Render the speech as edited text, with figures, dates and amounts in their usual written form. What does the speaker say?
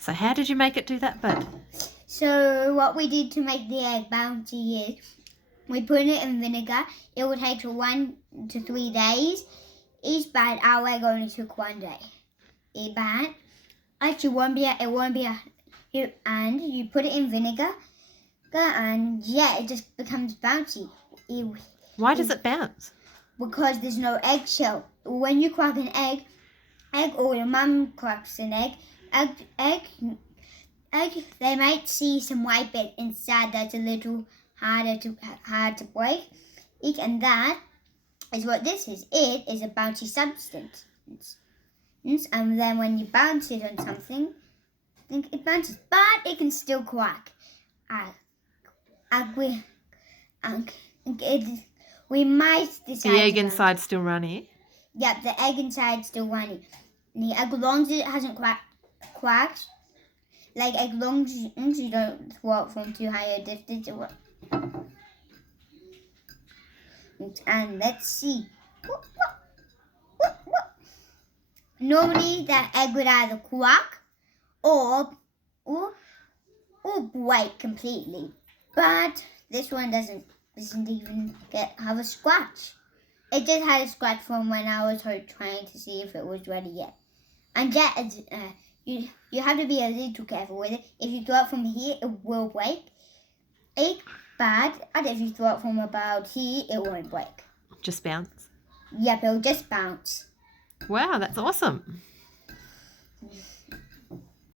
So how did you make it do that bit? So what we did to make the egg bouncy is we put it in vinegar. It would take 1 to 3 days. Each bite, our egg only took 1 day. A bite. Actually, it won't be and you put it in vinegar, and yeah, it just becomes bouncy. Why does it bounce? Because there's no eggshell. When you crack an egg, or your mum cracks an egg, they might see some white bit inside that's a little hard to break. And that is what this is. It is a bouncy substance. And then when you bounce it on something, it bounces, but it can still crack. We might decide. The egg inside's still runny. Yep, the egg inside's still runny. As long as it hasn't cracked, like as long as you don't throw it from too high a distance. And let's see. Normally, that egg would either crack or break completely, but this one doesn't even have a scratch. It just had a scratch from when I was trying to see if it was ready yet. And you have to be a little careful with it. If you throw it from here, it will break. But if you throw it from about here, it won't break. Just bounce? Yep, it'll just bounce. Wow, that's awesome.